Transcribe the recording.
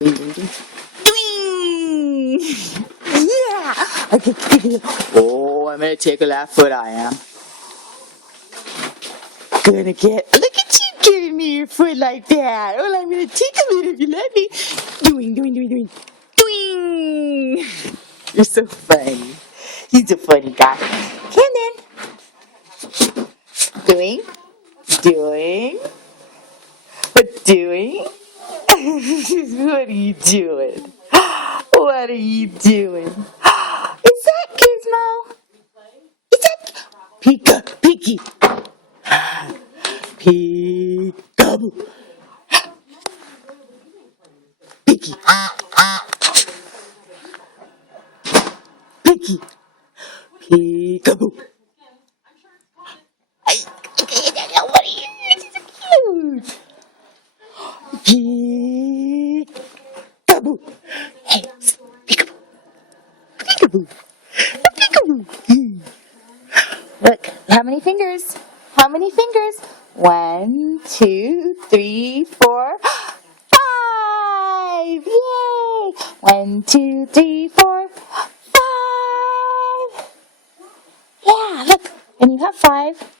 Doing! Yeah! Okay. Oh, I'm gonna take a left foot, I am. Gonna get. Look at you giving me your foot like that. Well, I'm gonna tickle it if you let me. Doing. You're so funny. He's a funny guy. Camden. Doing. What doing? What are you doing? What are you doing? Is that Gizmo? Is that Pika? Peekaboo. Picky. Picky. Peekaboo. What are you? This is cute. Peekaboo. Hey, peekaboo. Peekaboo. Peekaboo. Look, how many fingers? How many fingers? 1, 2, 3, 4, 5! Yay! 1, 2, 3, 4, 5! Yeah, look, and you have 5.